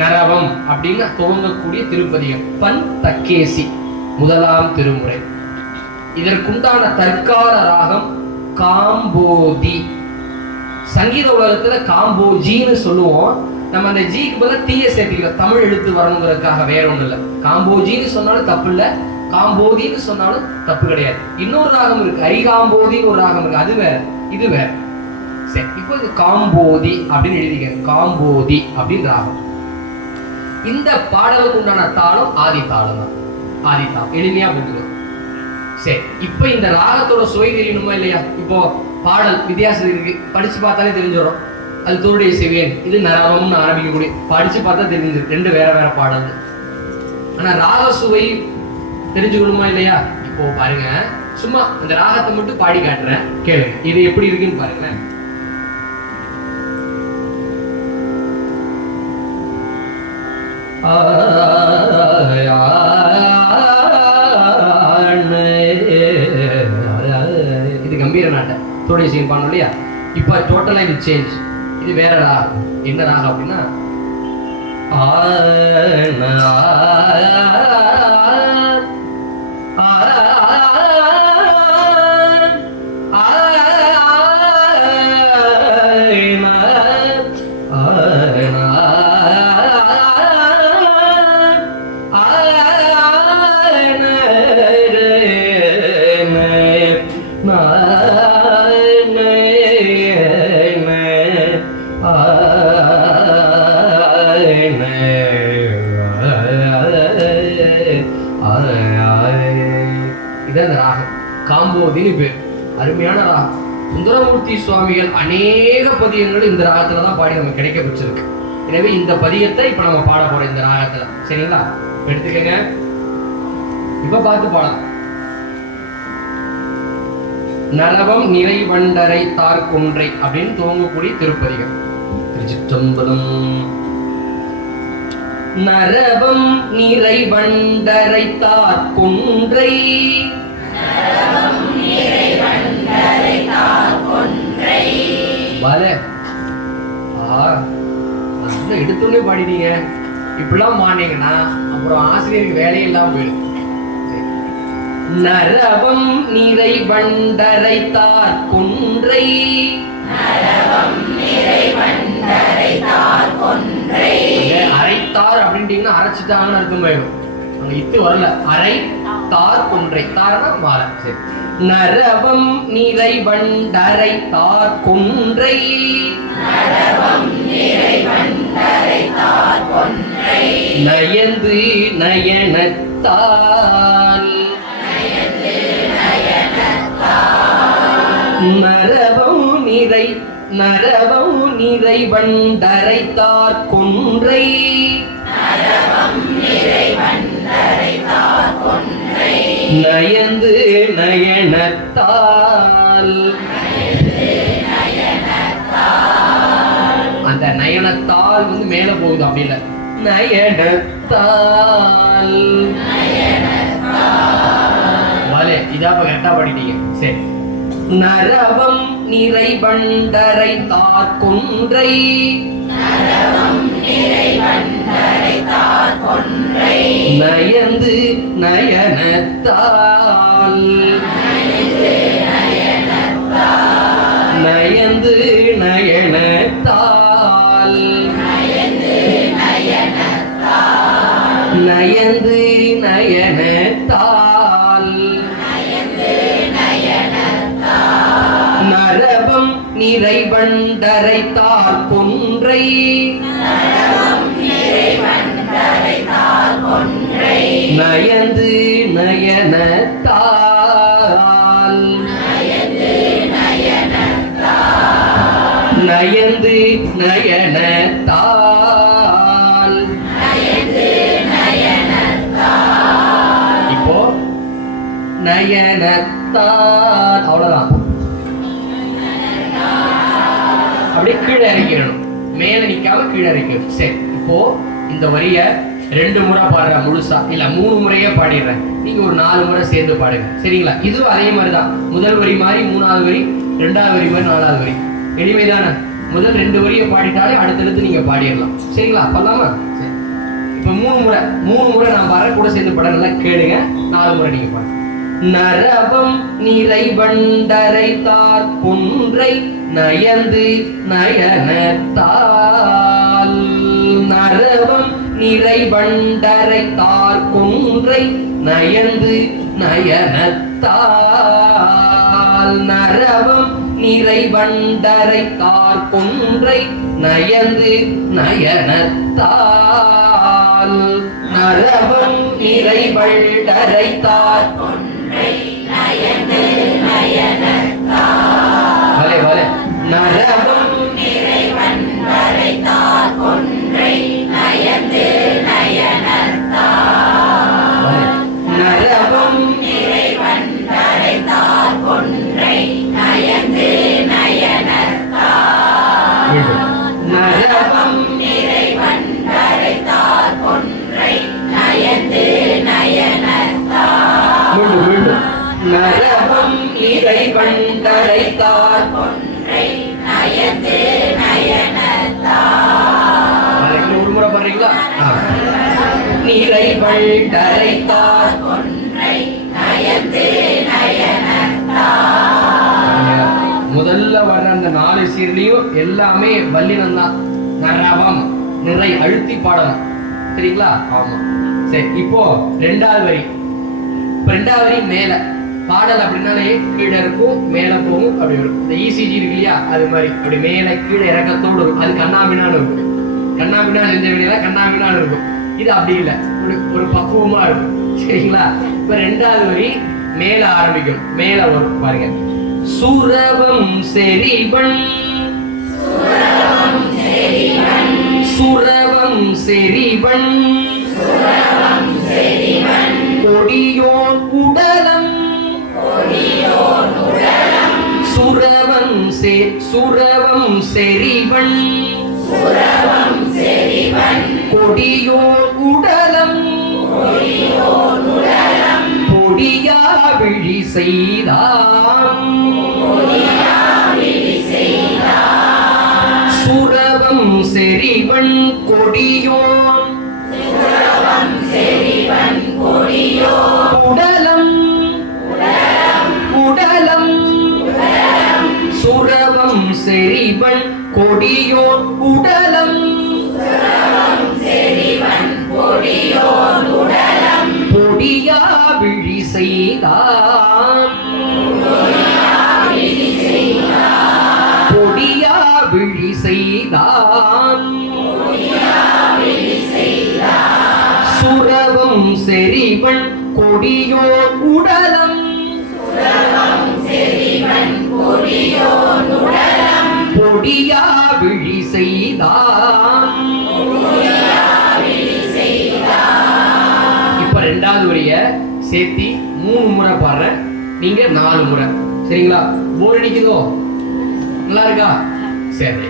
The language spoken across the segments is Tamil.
நரவம் அப்படின்னு துவங்கக்கூடிய திருப்பதிகம். பண் தக்கேசி முதலாம் திருமுறை. இதற்குண்டான தற்கால ராகம் காம்போதி. சங்கீத உலகத்துல காம்போஜின்னு சொல்லுவோம். நம்ம அந்த ஜிக்கு பதிலா தீய சேர்த்துக்கலாம், தமிழ் எழுத்து வரணுங்கிறதுக்காக, வேற ஒண்ணும் இல்லை. காம்போஜின்னு சொன்னாலும் தப்பு இல்லை, காம்போதின்னு சொன்னாலும் தப்பு கிடையாது. இன்னொரு ராகம் இருக்கு, ஐகாம்போதின்னு ஒரு ராகம் இருக்கு, அது வேற இது வேற. சரி, இப்போ இது காம்போதி அப்படின்னு எழுதிக்க. காம்போதி அப்படின்னு ராகம். இந்த பாடலுக்கு உண்டான தாளம் ஆதி தாளம் தான். ஆதி தாளம் எளிமையா போட்டுக்கணும். சரி, இப்போ இந்த ராகத்தோட சுவை தெரியணுமா இல்லையா? இப்போ பாடல் வித்தியாசம் இருக்கு, படிச்சு பார்த்தாலே தெரிஞ்சிடும். அது தோருடைய செவியன், இது நரவம்னு ஆரம்பிக்கக்கூடிய, படிச்சு பார்த்தா தெரிஞ்சு ரெண்டு வேற வேற பாடல். ஆனா ராக சுவை தெரிஞ்சுக்கணுமா இல்லையா? இப்போ பாருங்க, சும்மா அந்த ராகத்தை மட்டும் பாடி காட்டுறேன், கேளுங்க. இது எப்படி இருக்குன்னு பாருங்க. இது கம்பீர நாட்டை தோடைய சீன் பண்ணோம் இல்லையா? இப்ப டோட்டலா இது சேஞ்ச். இது வேற ராகம். என்ன ராகம் அப்படின்னா காம்போதின்னு பேர். அருமையான ராகம். சுந்தரமூர்த்தி சுவாமிகள் அநேக பதியங்கள் இந்த ராகத்துல தான் பாடி நமக்கு கிடைக்க பெற்றிருக்கு. எனவே இந்த பதியத்தை இப்ப நம்ம பாட போறோம் இந்த ராகத்துல. சரிங்களா? எடுத்துக்கங்க, இப்ப பார்த்து பாடலாம். நரவம் நிறைவண்டரை தார்கொன்றை அப்படின்னு துவங்கக்கூடிய திருப்பதிகம். திருச்சிற்றம்பலம். நரவம் நிறைவண்டரை தார்கொன்றை எடுத்தோடனே பாடிட்டீங்க. இப்படிலாம் பாடினீங்கன்னா அப்புறம் ஆசிரியருக்கு வேலையெல்லாம் போயிடும். நரவம் நிறைவண்டரை தார்கொன்றை. அரைத்தார் அப்படின்ட்டீங்கன்னா அரைச்சிட்டாங்கன்னு அர்த்தம் போயிடும். அங்க இத்து வரல. அரை தார் கொன்றை. தாரனா மாலை. சரி. நரவம் நிறைவண்டரை தார்கொன்றை. நயந்து நயனத்தால். நரவம் நிறைவண்டரை தார்கொன்றை. நயந்து நயனத்தால். அந்த நயனத்தால் வந்து மேல போகுது, அப்படி இல்ல. நயனத்தால். இதாப்ப கரெக்டா பாடிட்டீங்க. சரி. நரவம் நிறைவண்டரை தார்கொன்றை. நயந்து நயனத்தால். நயந்து நயனத்தால். நயந்து நயனத்தால். நரவம் நிறைவண்டரை தார்கொன்றை. நயந்து நயனத்தால். நயந்து நயனத்தால். இப்போ நயனத்தால் அவ்வளவுதான். அப்படியே கீழே இறக்கிடணும், மேல நிக்காம கீழே இறக்கணும். சரி, இப்போ இந்த வரிய 2 முறை பாடுற முழுசா, இல்ல 3 முறையே பாடிடுறேன். நீங்க ஒரு 4 முறை சேர்ந்து பாடுங்க. சரிங்களா? இதுவும் அதே மாதிரிதான். முதல் வரி மாதிரி 3வது வரி, 2வது வரி மாதிரி 4வது வரி. எளிமைதானே? முதல் 2 வரியை பாடிட்டாலே அடுத்தடுத்து நீங்க பாடிடலாம். சரிங்களா? பண்ணலாமா? சரி. இப்ப 3 முறை நான் வர கூட சேர்ந்து பாட, நல்லா கேளுங்க. 4 முறை நீங்க பாடு. நரவம் நிறை வண்டரைத்தார் குன்றை நயந்து நயனத்தால். நரவம் நிறை வண்டரைத்தார் குன்றை நயந்து நயனத்தால். நரவம் நிறை வண்டரைத்தார் குன்றை நயந்து நயனத்தால். நரவம் நிறை வண்டரைத்தார் குன்றை நயந்து நயனத்தால். வலே வலே. நரவம் நிறை வண்டரைத்தார் குன்றை நயந்து நயனத்தால். நரவம் நிறை வண்டரைத்தார் குன்றை நயந்து நயனத்தால். நரவம் நிறை வண்டரைத்தார் குன்றை நயந்து நயனத்தால். நரவம் நிறை வண்டரைத்தார் குன்றை நயந்து நயனத்தால். ஒரு முறை பாடுறீங்களா? நிறை வண்டரைத்தார் குன்றை நயந்து நயனத்தால். முதல்ல வர்ற அந்த 4 சீர்லையும் எல்லாமே வல்லினம் தான். நரவம் நிறை அழுத்தி பாடணும். சரிங்களா? ஆமா. சரி, இப்போ 2வது வரி. இப்ப 2வது வரி மேல பாடல் அப்படின்னாலே கீழே இருக்கும், மேல போகும், அப்படி இருக்கும். இந்த ECG இருக்கு இல்லையா, அது மாதிரி அப்படி மேல கீழே இறக்கத்தோடு இருக்கும். அது கண்ணாபின்னான்னு இருக்கும். கண்ணாபின்னா செஞ்ச வேலையில கண்ணாபின்னான்னு இருக்கும். இது அப்படி இல்லை, ஒரு பக்குவமா இருக்கும். சரிங்களா? இப்ப 2வது வரி மேல ஆரம்பிக்கும். மேல வரும் பாருங்க. சுரவம் செறிவன். சுரவம் செறிவன். சுரவம் செறிவன். சுரவம் செறிவன். கொடியோன் உடலம். கொடியோன் உடலம். சுரவம் சுரவம் செறிவன். சுரவம் செறிவன். கொடியோன் உடலம். கொடியோன் உடலம். பொடியா விழி செய்தான். பொடியா விழி செய்தான். சுரவம் செறிவன் கொடியோன். சுரவம் செறிவன் கொடியோன். உடலம். உடலம். உடலம். உடலம். சுரவம் செறிவன் கொடியோன் உடலம். சுரவம் செறிவன் கொடியோன் உடலம். பொடியா விழி செய்தான். பொடியா விழி செய்தான். பொடியா விழி செய்தான். பொடியா விழி செய்தான். சுரவம் செறிவன் கொடியோன் உடலம். சுரவம் செறிவன் கொடியோன் உடலம். பொடியா விழி செய்தான். பொடியா விழி செய்தான். இப்ப 2வது வரிய சேர்த்தி 3 முறை பாடுறேன், நீங்க 4 முறை. சரிங்களா? போர் அடிக்குதோ? நல்லா இருக்கா? சரி.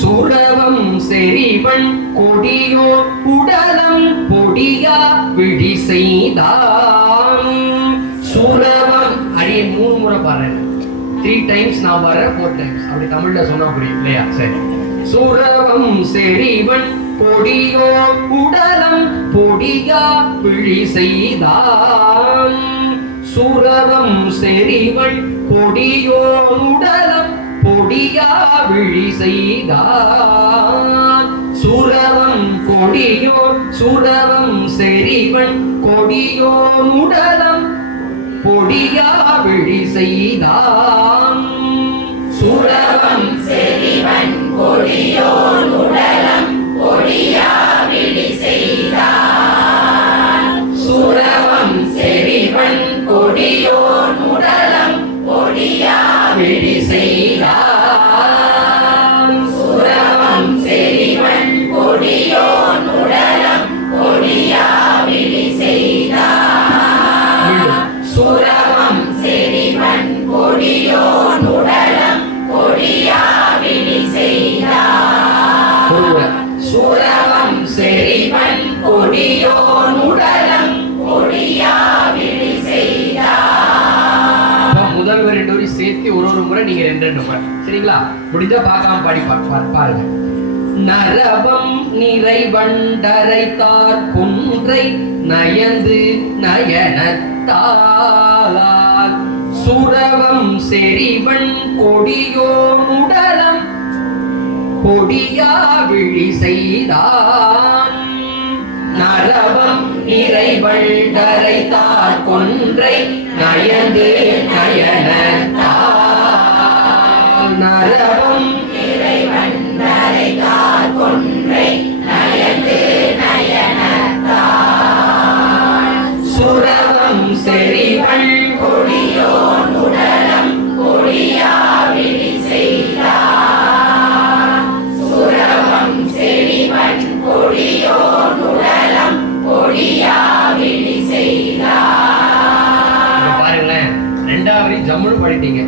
சுரவம் செறிவன் கொடியோன் உடலம். பொடியா விழி செய்தான். சுரவம் அடியே 3 முறை பாடுறேன். 3 times நான் பாடுறேன், 4 times. அப்படி தமிழ்ல சொன்னா புரியும் இல்லையா? சரி. சுரவம் செறிவன் கொடியோன் உடலம். பொடியா விழி செய்தான். சுரவம் செறிவன் கொடியோன் உடலம். பொடியா விழி செய்தான். சுரவம் கொடியோன். சுரவம் செறிவன் கொடியோன் உடலம். பொடியா விழி செய்தான். சுரவம் செறிவன் கொடியோன் உடலம். பொடியா விழி செய்தான். சுரவம் செறிவன் கொடியோன் உடலம். பொடியா விழி செய்தான். சுரவம் செறிவன் கொடியோன் உடலம். பொடியா விழி செய்தான். சுரவம் செறிவன் கொடியோன் உடலம். பொடியா விழி செய்தான். சுரவம் செறிவன் கொடியோன் உடலம். பொடியா விழி செய்தான். முதல் 2 வரி சேர்த்து ஒரு முறை நீங்க 2 முறை. சரிங்களா? முடிஞ்சா பார்க்காம பாடி பாருங்க. நரவம் நிறைவண்டரைத்தார் குன்றை நயந்து நயனத்தால் சுரவம் செறிவன் கொடியோனுடலம் கொடியா விழி செய்தான். நரவம் நிறைவண்டரைத்தார் கொன்றை நயந்து நயனத்தால் நரவம் நிறைவண்டரைத்தார் கொன்றை நயந்து நயனத்தால் சுரவம் செறிவன் கொடியோனுடலம் கொடியா விழி செய்தான். சுரவம் செறிவன் கொடியோனுடலம் கொடியா விழி செய்தான். பாருங்களேன், 2வது வரி ஜம்முன்னு பாடிட்டீங்க.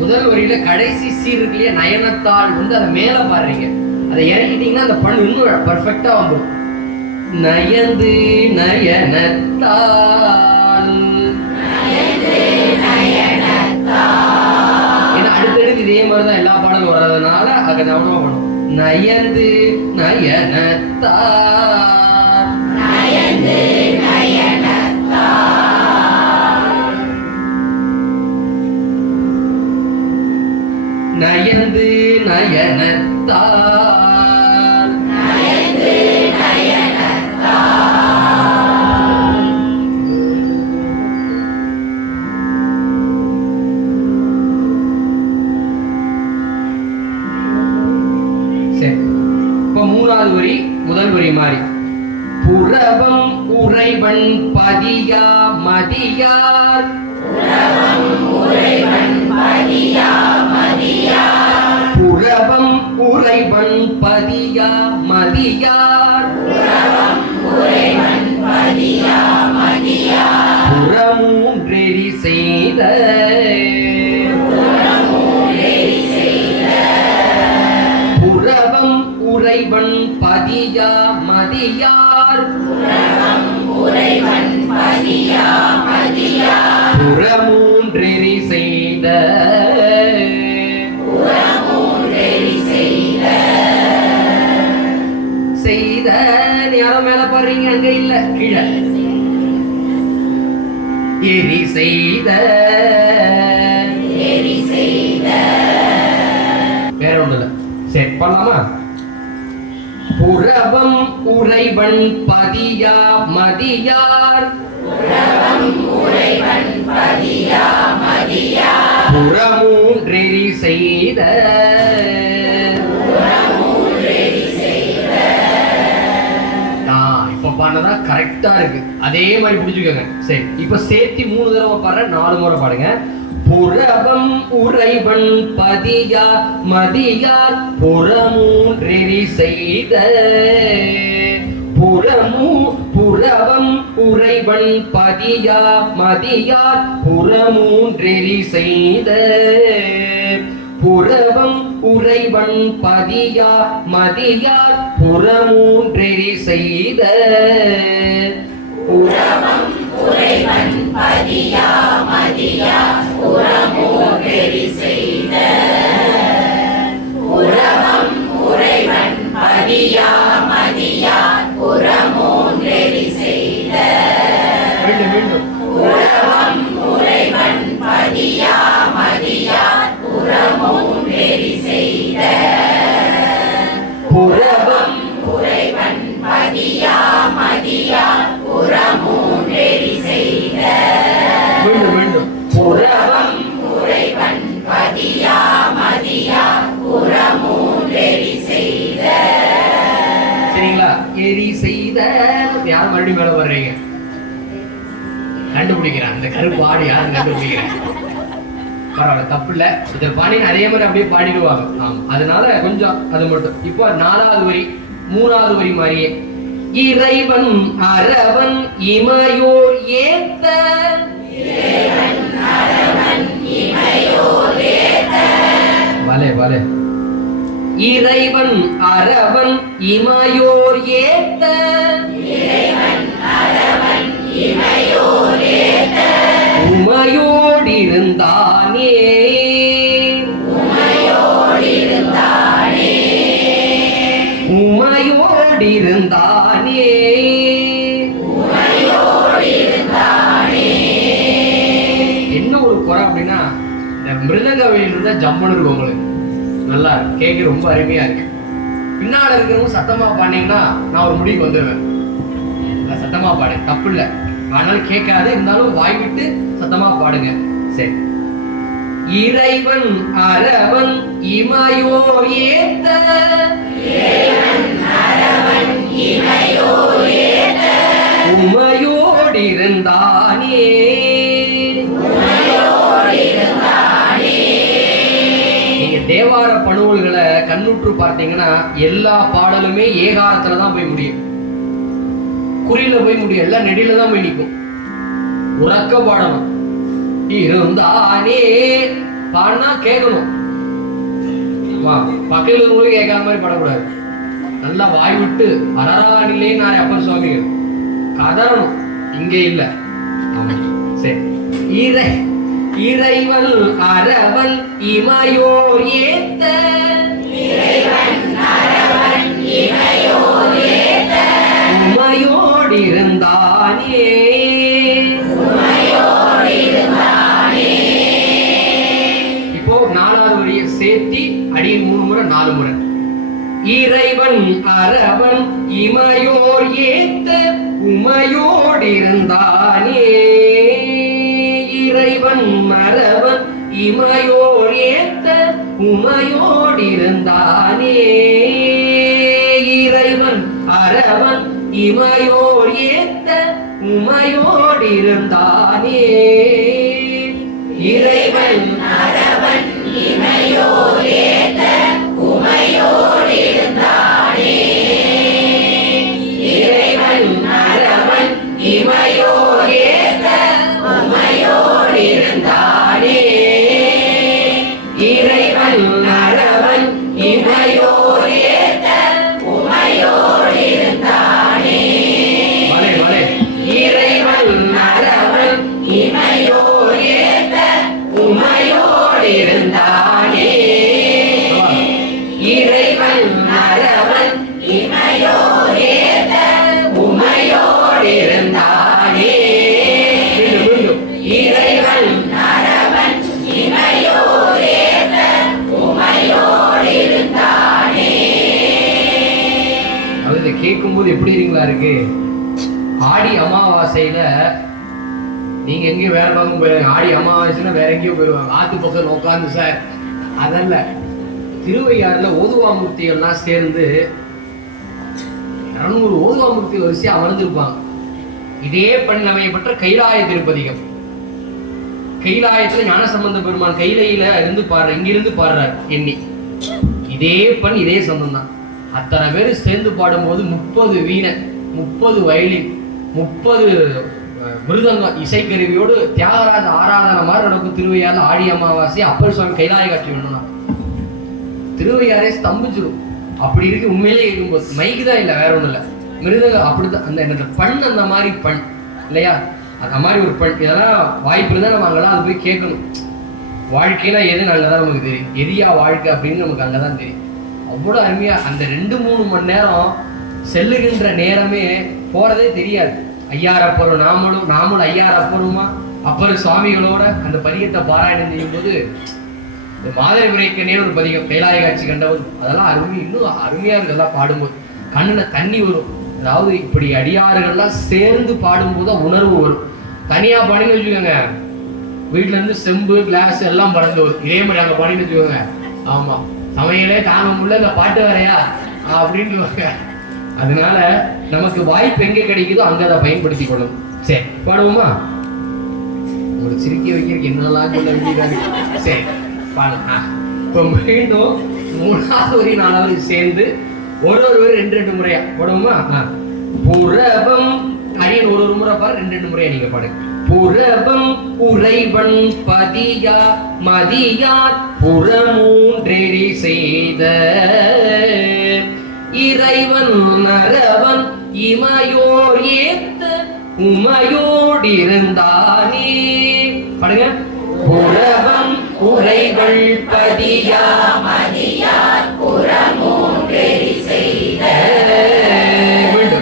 முதல் வரியில கடைசி சீர் இருக்கு இல்லையா, நயனத்தால் அதை மேல பாடுறீங்க. அதை இறக்கிட்டீங்கன்னா அந்த பண்ணு இன்னும் பர்ஃபெக்டா வந்துடும். நயந்து நயனத்தால் ஏன்னா அடுத்தடுத்து இதே மாதிரிதான் எல்லா பாடலும் வர்றதுனால அதை கவனமா பண்ணும். நயந்து நயனத்தால் நயந்து நயனத்தால் நயந்து நயனத்தால் நயந்து நயனத்தால். சரி, இப்போ 3வது வரி முதல் வரி மாதிரி. புறவம் உறைவன் பதியா மதியார் புறவம் உறைவன் பதியா மதியார் புறவம் உறைவன் பதியா மதியார் புறவம் உறைவன் பதியா மதியார் புறமூன்றெறி செய்த புறமூன்றெறி செய்த புறவம் உறைவன் பதியா மதியார் புறவம் உறைவன் பதியா மதியார் புறமூன்றெறி செய்த புறமூன்றெறி செய்த செய்த யாரோ மேல பாடுறீங்க, அங்க இல்ல கீழே. எரி செய்த எரி செய்த வேற ஒண்ணு இல்ல. சரி பண்ணலாமா? புறவம் உறைவன் பதியா மதியார் புறவம் உறைவன் பதியா மதியார் புறமூன்றெறி செய்த புறமூன்றெறி செய்த. இப்ப பண்ணதா கரெக்டா இருக்கு. அதே மாதிரி புடிச்சுக்கோங்க. சரி, இப்ப சேர்த்து 3 தடவை பாடுற, 4 முறை பாடுங்க. புறவம் உறைவன் பதியா மதியார் புறமூன்றெறி செய்த புறவம் உறைவன் பதியா மதியார் புறமூன்றெறி செய்த புறவம் உறைவன் பதியா மதியார் புறமூன்றெறி செய்த புறவம் உறைவன் பதியா மதியார் புறமூன்றெறி செய்த புறவம் உறைவன் பதியா மதியார் புறமூன்றெறி செய்த புறவம் உறைவன் பதியா மதியார் புறமூன்றெறி செய்த புறவம் உறைவன் பதியா மதியார் புறமூன்றெறி செய்த புறவம் உறைவன் பதியா மதியார் புறமூன்றெறி செய்த. சரிங்களா? எரி செய்த யார் மறுபடியும் மேல வர்றீங்க? கண்டுபிடிக்கிறேன். அந்த கருப்பு ஆடு யாரும் கண்டுபிடிக்கிறேன். பரவாயில்ல, தப்பு இல்ல. இதை பாடி அதே மாதிரி அப்படியே பாடிடுவாங்க. ஆமா, அதனால கொஞ்சம் அது மட்டும். இப்போ 4வது வரி 3வது வரி மாதிரியே. இறைவன் அரவன் இமையோர் ஏத்த வலே வலே. இறைவன் அரவன் இமையோர் ஏத்த உமையோடிருந்தானே இருந்தானே. என்ன ஒரு குறை அப்படின்னா, இந்த மிருதங்க வழியில் இருந்தா ஜம்முன்னு இருக்கும் உங்களுக்கு, நல்லா கேட்க ரொம்ப அருமையா இருக்கு. பின்னால இருக்கிறவங்க சத்தமா பாடினீங்கன்னா நான் ஒரு முடிவுக்கு வந்துடுவேன். சத்தமா பாடு, தப்பு இல்லை, ஆனாலும் கேட்காது, இருந்தாலும் வாய் விட்டு சத்தமா பாடுங்க. சரி. இறைவன் அரவன் இமையோர் ஏத்த, உமையோடு இருந்தானே. நீங்க தேவார பணுவல்களை கண்ணுற்று பார்த்தீங்கன்னா எல்லா பாடலுமே ஏகாரத்துல தான் போய் முடியும், குறியில போய் முடியும், எல்லாம் நெடில தான் போய் நிற்கும். உறக்க பாடணும். இருந்தானே பாடினா கேட்கணும், பக்கத்துல இருக்கவங்களுக்கு கேட்காத மாதிரி பாடக்கூடாது. நல்லா வாய் விட்டு அரராணிலே நான் அப்பர் சுவாமிகள் கதறணும், இங்க இல்ல. சரி. இறைவன் அரவன் இமையோர் ஏத்த, உமையோடு இருந்தானே. இப்போ 4வது வரியை சேர்த்தி அடியில் 3 முறை 4 முறை. இறைவன் அரவன் இமையோர் ஏத்த, உமையோடு இருந்தானே. இறைவன் அரவன் இமையோர் ஏத்த, உமையோடு இருந்தானே. இறைவன் அரவன் இமையோர் ஏத்த, உமையோடு இருந்தானே. இறைவன் அரவன் இமையோர் ஏத்த, உமையோடு இருந்தானே. இறைவன் அரவன் இமையோர் ஏத்த, உமையோடு இருந்தானே. இறைவன் அரவன் இமையோர் ஏத்த, உமையோடு இருந்தானே. இறைவன் அரவன் இமையோர் ஏத்த, உமையோடு இருந்தானே. இறைவன் அரவன் இமையோர் ஏத்த, உமையோடு இருந்தானே. இறைவன் அரவன் இமையோர் ஏத்த, உமையோடு இருந்தானே. அது கேட்கும்போது எப்படி இருக்கீங்களா இருக்கு? ஆடி அமாவாசையில நீங்க எங்கேயும் வேற பக்கம் போயிருவாங்க, ஆடி அமாவாசைன்னா வேற எங்கேயும் போயிருவாங்க, ஆத்து பக்கம் உட்காந்து சார். அதல்ல, திருவையாறுல ஓதுவாமூர்த்திகள்லாம் சேர்ந்து 200 ஓதுவாமூர்த்தி வரிசையா அமர்ந்திருப்பாங்க. இதே பண்ணமையப்பட்ட கைலாய திருப்பதிகம். கைலாயத்துல ஞானசம்பந்த பெருமான் கைலையில இருந்து பாடுற, இங்கிருந்து பாடுறார் எண்ணி. இதே பண் இதே சொந்தம் தான். அத்தனை பேர் சேர்ந்து பாடும்போது 30 வீணை, 30 வயலின், 30 மிருதங்கம் இசைக்கருவியோடு தியாகராஜ ஆராதனை மாதிரி நடக்கும். திருவையாறு ஆடி அமாவாசை அப்பர் சுவாமி கைலாய காட்சி வேணும்னா திருவையாரே ஸ்தம்பிச்சிடும். அப்படி இருக்கு உண்மையிலே இருக்கும்போது. மைக்கு தான் இல்லை, வேற ஒன்றும் இல்லை, மிருதங்கம் அப்படிதான். அந்த பண் அந்த மாதிரி பண் இல்லையா, அந்த மாதிரி ஒரு பண். இதெல்லாம் வாய்ப்பு இருந்தால் நம்ம அங்கெல்லாம் அது போய் கேட்கணும். வாழ்க்கைனா எதுன்னு அங்கே தான் நமக்கு தெரியும், எதியா வாழ்க்கை அப்படின்னு நமக்கு அங்கே தான் தெரியும். அவ்வளோ அருமையாக அந்த 2-3 மணி நேரம் செல்லுகின்ற நேரமே போகிறதே தெரியாது. ஐயாரப்பரும் நாமளும் ஐயாரப்பருமா அப்பர் சுவாமிகளோட அந்த பதிகத்தை பாராயணம் செய்யும்போது, இந்த மாதவி விரைக்கனே ஒரு பதிகம் கைலாய காட்சி கண்டவர், அதெல்லாம் அருமை, இன்னும் அருமையாக இருக்கு. அதெல்லாம் பாடும்போது கண்ணில் தண்ணி வரும். அதாவது இப்படி அடியாறுகள்லாம் சேர்ந்து பாடும்போது தான் உணர்வு வரும். தனியாக பாடின்னு வச்சுக்கோங்க, வீட்டில இருந்து செம்பு கிளாஸ் எல்லாம் பறந்து வரும். இதே மாதிரி அங்கே பாடின்னு வச்சுக்கோங்க, ஆமாம் சமையலே தாங்க முடியல, இந்த பாட்டு வரையா அப்படின்னு. அதனால நமக்கு வாய்ப்பு எங்கே கிடைக்குதோ அங்கே அதை பயன்படுத்தி கொள்ளும். சரி, பாடுவோமா? ஒரு சிரிக்க வைக்கிறதுக்கு என்னெல்லாம் சொல்ல வேண்டியதாக இருக்கு. சரி, பாடுங்க. இப்போ மீண்டும் 3வது வரி 4வது சேர்ந்து ஒரு 2 முறையா பாடுவோமா? புறவம் அடியின் ஒரு முறை பாரு, 2 முறையா நீங்க பாடு. புறவம் உறைவன் பதியா மதியார் புறமூன்றெறி செய்த இறைவன் நரவன் இமையோர் ஏத்த உமையோடு இருந்தானே. பாடுங்க. புறவம் உறைவள் பதியா மதியார் புறமூன்றெறி செய்த. மீண்டும்.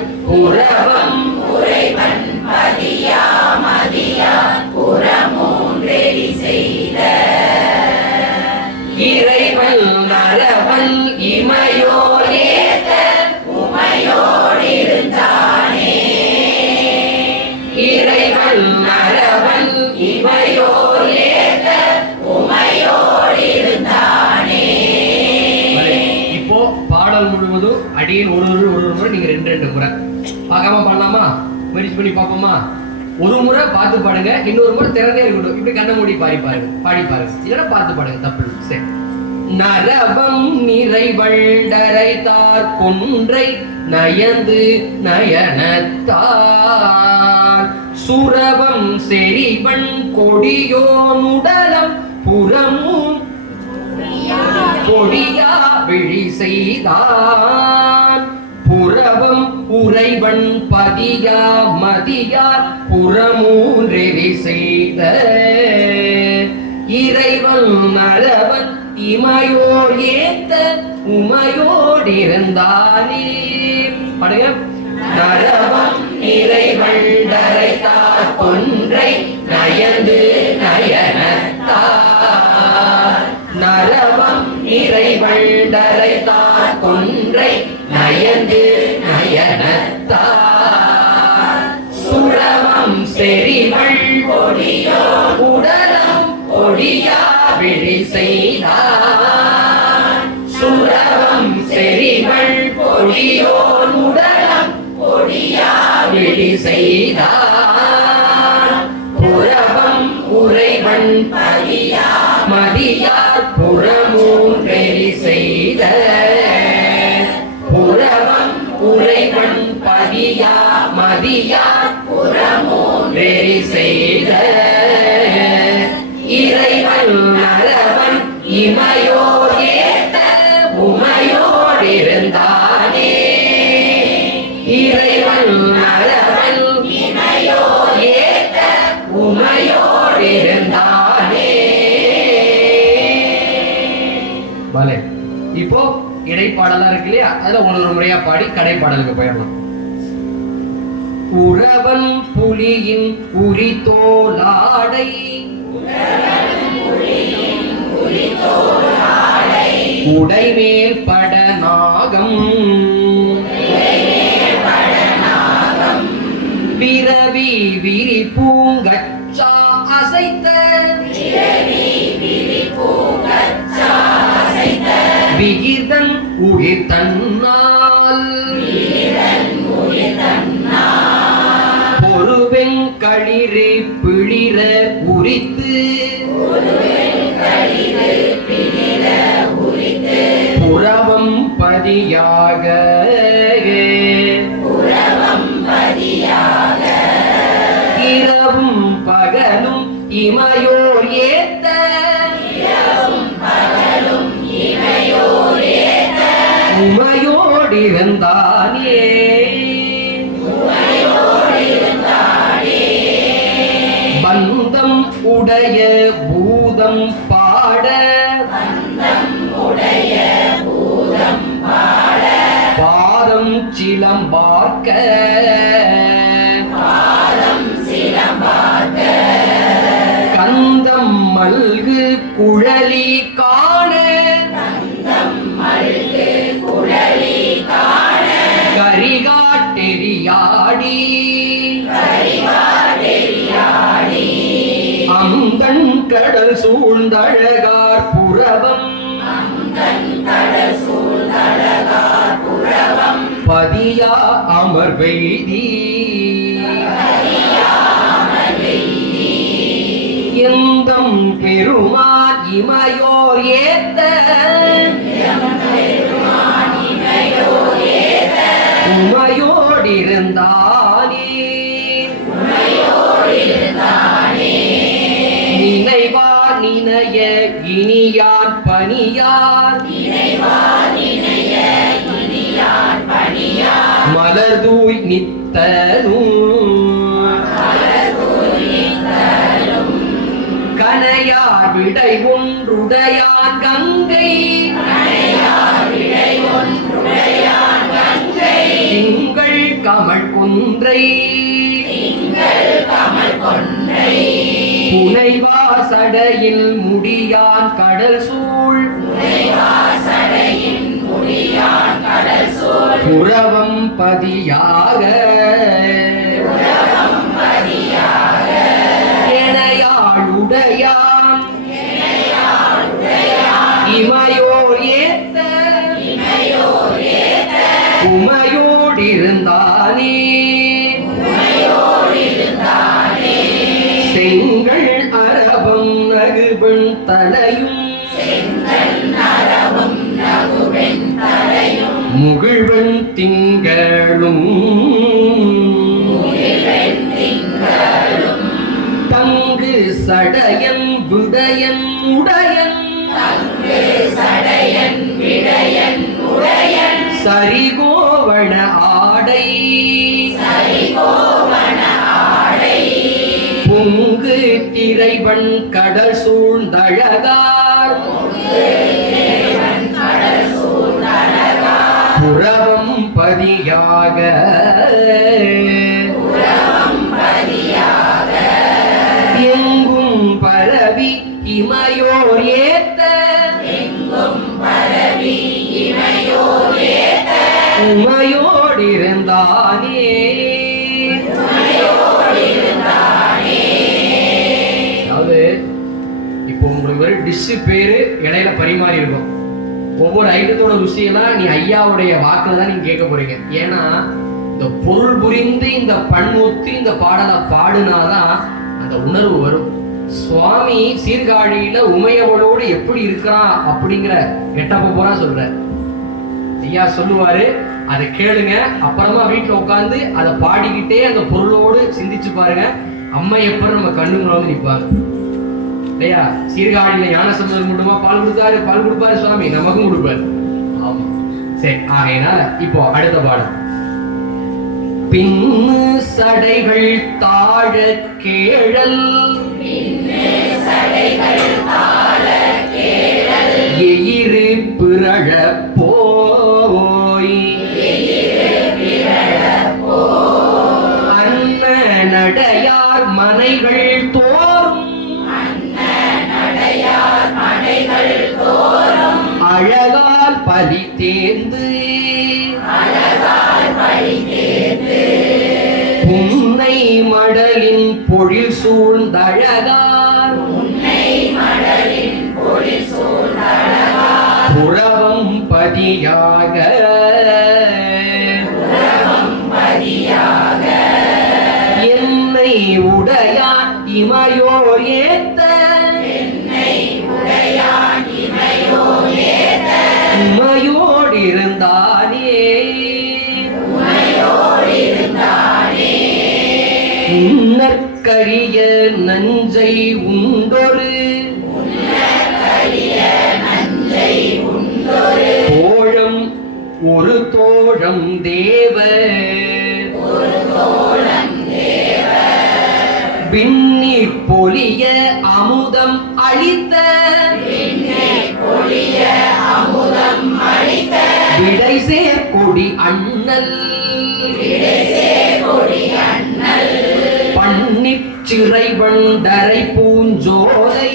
அப்படின்னு ஒரு முறை நீங்க 2 முறை பார்க்காம பண்ணலாமா? முயற்சி பண்ணி பார்ப்போமா? ஒரு முறை பார்த்து பாடுங்க, இன்னொரு முறை திறனே இருக்கட்டும். இப்படி கண்ண மூடி பாடி பாருங்க, இல்லைன்னா பார்த்து பாடுங்க, தப்பு. சரி. நரவம் நிறைவண்டரைத்தார் கொன்றை நயந்து நயனத்தார் சுரவம் செறிவன் கொடியோனுடலம் புறமும் கொடியா விழி செய்தான் புறவம் உறைவன் பதியா மதியார் புறமூன்றெறி செய்த இறைவன் நரவன் இமையோர் ஏத்த உமையோடிருந்தானே. பாடுங்க. நரவம் நிறைவண்டரைத்தார் கொன்றை நயந்து நயனத்தார் நரவம் நிறைவண்டரைத்தார் கொன்றை நயந்து நயனத்தார் சுரவம் செறிவள் கொடியோ உடலம் ஒடியா விழி செய்தார் சுரவம் செறிவள் கொடியோன் உடலம் ஒடியா விழி செய்தார் புறவம் உறைவன் பதியா மதியார் புறமூன்றெறி செய்த புறவம் உறைவன் பதியா மதியார் புறமூன்றெறி செய்த இறைவன் நரவன் இமையோர் ஏத்த உமையோடிருந்தானே. இறைவன் நரவன் இமையோர் ஏத்த உமையோடிருந்தானே. பலே. இப்போ இடைப்பாடலாம் இருக்கு இல்லையா, அதுல ஒரு முறையா பாடி கடைப்பாடலுக்கு போயிடலாம். உறவன் புலியின் உரித்தோலாடை உடைமேல் படநாகம் பிறவி விரி பூங்கச்சா அசைத்த விகிதன் உயிர் தன்னால் பொறுவெங்களிறு பிளிர உரித்து புறவம் பதியாக இரவும் பகலும் இமையோர் ஏத்த உமையோடிருந்தானே. பந்தம் உடைய பூதம் பாட பாதம் சிலம்பார்க்க கந்தம் மல்கு குழலி காண கரிகாட்டெரியாடி அந்தன் கடல் சூழ்ந்தழகார் புறவம் பதியா அமர்வெய்தி எந்தம் பெருமான் இமையோர் ஏத்த உமையோடிருந்தானே. நினைவா நினைய இனியான் பணியார் மலர்தூய் நித்தலும் கனையார் விடை ஒன்றுடையான் கங்கை திங்கள் கமல் கொன்றை புனைவாசடையில் முடியான் கடல் சூழ் புறவம் பதியாக எனையாளுடையான் இமையோர் ஏத்த உமையோடிருந்தானே செங்கல் அரவம் நகுபெண் தலையும் முகிழ்வன் திங்களும் தங்கு சடையன் விடயன் உடையன் சரிகோவண ஆடை பொங்கு திரைவன் கடல் சூழ்ந்தழகார் புறவம் பதியாக எங்கும் பரவி இமையோர் ஏத்த உமையோடிருந்தானே. அதாவது இப்போ உங்களுக்கு ஒரு டிஷ் பேரு இடையில பரிமாறி இருக்கும். ஒவ்வொரு ஐட்டத்தோட ருசியெல்லாம் நீ ஐயாவுடைய வாக்குல தான் நீங்க கேட்க போறீங்க. ஏன்னா இந்த பொருள் புரிந்து இந்த பண்முத்து இந்த பாடலை பாடுனாதான் அந்த உணர்வு வரும். சுவாமி சீர்காழியில உமையவளோடு எப்படி இருக்கிறான் அப்படிங்கிற கெட்டப்ப போறா சொல்ற. ஐயா சொல்லுவாரு, அதை கேளுங்க. அப்புறமா வீட்டுல உட்காந்து அதை பாடிக்கிட்டே அந்த பொருளோடு சிந்திச்சு பாருங்க. அம்மையப்பர் நம்ம கண்ணுங்களை வந்து நிற்பாங்க இல்லையா? சீர்காழியில ஞானசம்பந்தர் மட்டுமா பால் கொடுப்பாரு சுவாமி, நமக்கும் கொடுப்பாரு. ஆமா, சரி. ஆகையினால இப்போ அடுத்த பாடம். பின்னு சடைகள் தாழ கேழல் எயிறு பிறழ போய் அன்ன நடையார் மனைகள் தோறும் அழகால் பலி தேர்ந்து புன்னை மடலின் பொழில் சூழ்ந்தழகார் புறவம் பதியாக என்னை உடையான் இமையோர் ஏத்த உமையோடிருந்தானே. உன்னற்கரிய நஞ்சை உண்டொரு தோழம் ஒரு தோழம் தேவ விண்ணீர் பொலிய அமுதம் அளித்த விடை சேர்கொடி அண்ணல் பன்னிற் சிறை வண்டரை பூஞ்சோலை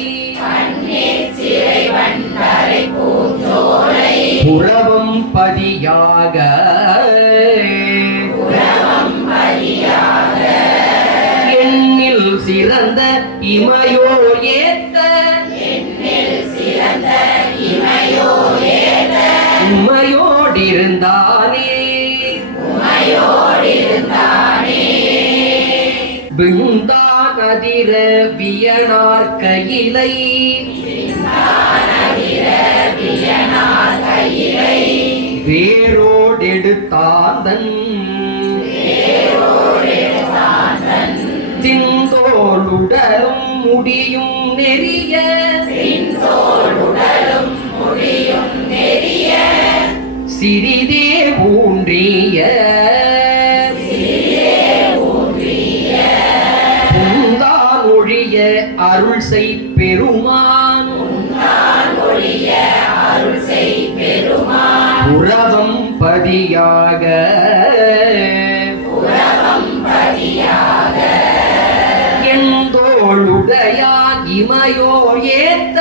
புறவம் பதியாக எண்ணில் சிறந்த இமையோர் ஏத்த உமையோடிருந்தானே. விண்தான் அதிர வியனார் கையிலை வேரோடெடுத்தாந்தன் தின்தோளுடலும் முடியும் நெறிய சிறிதே ஊன்றிய புந்தான் ஒழிய அருள் செய் பெருமான் புறவம் பதியாக எந்தோளுடையான் இமையோர் ஏத்த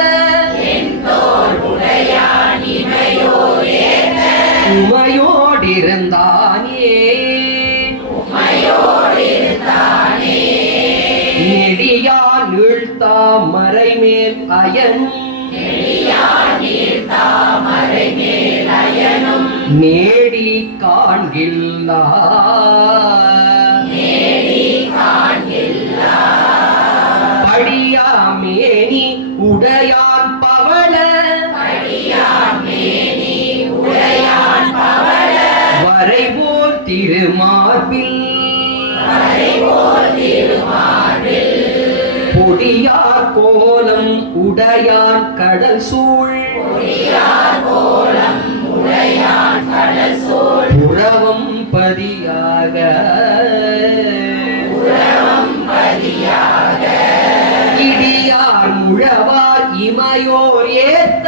உமையோடிருந்தானே. நெடியான் இழ்த்தா மறைமேல் அயனும் நேடி காண்கில்லா படியாமேனி உடையான் பவள வரைபோல் திருமார்பில் பொடியார் கோலம் உடையான் கடல் சூழ் புறவம் பதியாக இடியார் முழவார் இமையோர் ஏத்த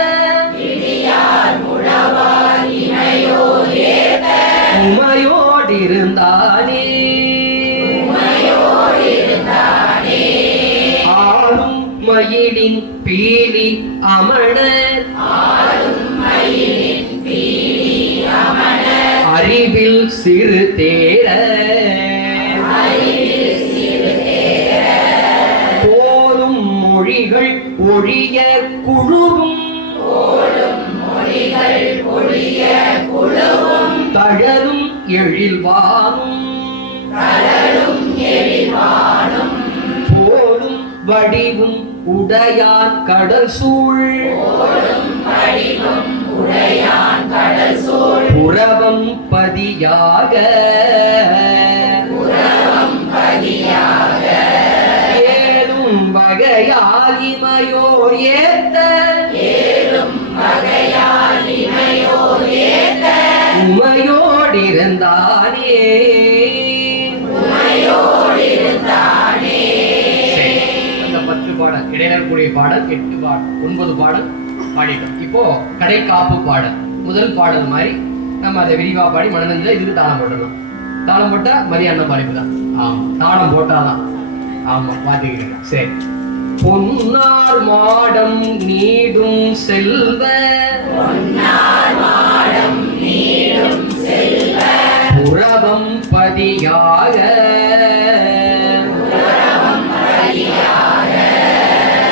உமையோடிருந்தானே ஆளும் மயிலின் பீலி அமணர் அறிவில் சிறு தேர போலும் மொழிகள் ஒழிய குழுவும் தழலும் எழில்வானும் போலும் வடிவும் உடையான் கடல் சூழ் புறவம் பதியாக ஏலும் வகையால் இமையோர் ஏத்த உமையோடிருந்தானே. அந்த 10 பாடல் இடையிலக்கூடிய பாடல் 8 பாடல் 9 பாடல் பாடிட்டோம். இப்போ கடை காப்பு பாடல் முதல் பாடல் மாதிரி நம்ம அதை விரிவா பாடி மனநல இதுக்கு தாளம் போட்டுடலாம். தாளம் போட்டா மதியான பாடிப்பு தான். ஆமா தாளம் போட்டாதான். ஆமா பாத்துக்கிறேன். சரி. பொன்னார் மாடம் நீடும் செல்வ புறவம் பதியாக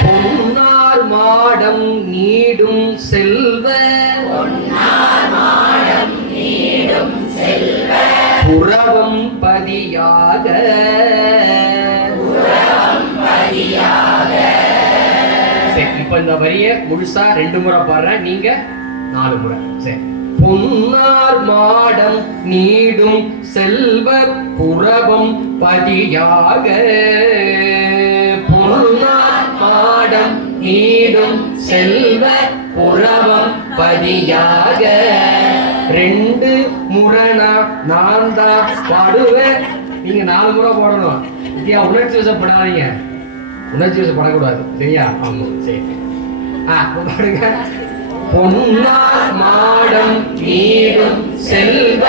பொன்னார் மாடம் நீடும் செல்வ புறவம் பதியாக சரி. இப்ப இந்த வரிய முழுசா 2 முறை பாடுறேன், நீங்க 4 முறை. சரி. பொன்னார் மாடம் நீடும் செல்வ புறவம் பதியாக பொன்னார் மாடம் நீடும் செல்வ புறவம் பதியாக 2 முறைனா நான் தான் பாடுவேன். நீங்க 4 முறை போடணும். இந்தியா உணர்ச்சி வசப்படாதீங்க. உணர்ச்சி வசப்படக்கூடாது. சரியா? ஆமா. சரி. பாடுங்க. பொன்னார் மாடம் நீடும் செல்வ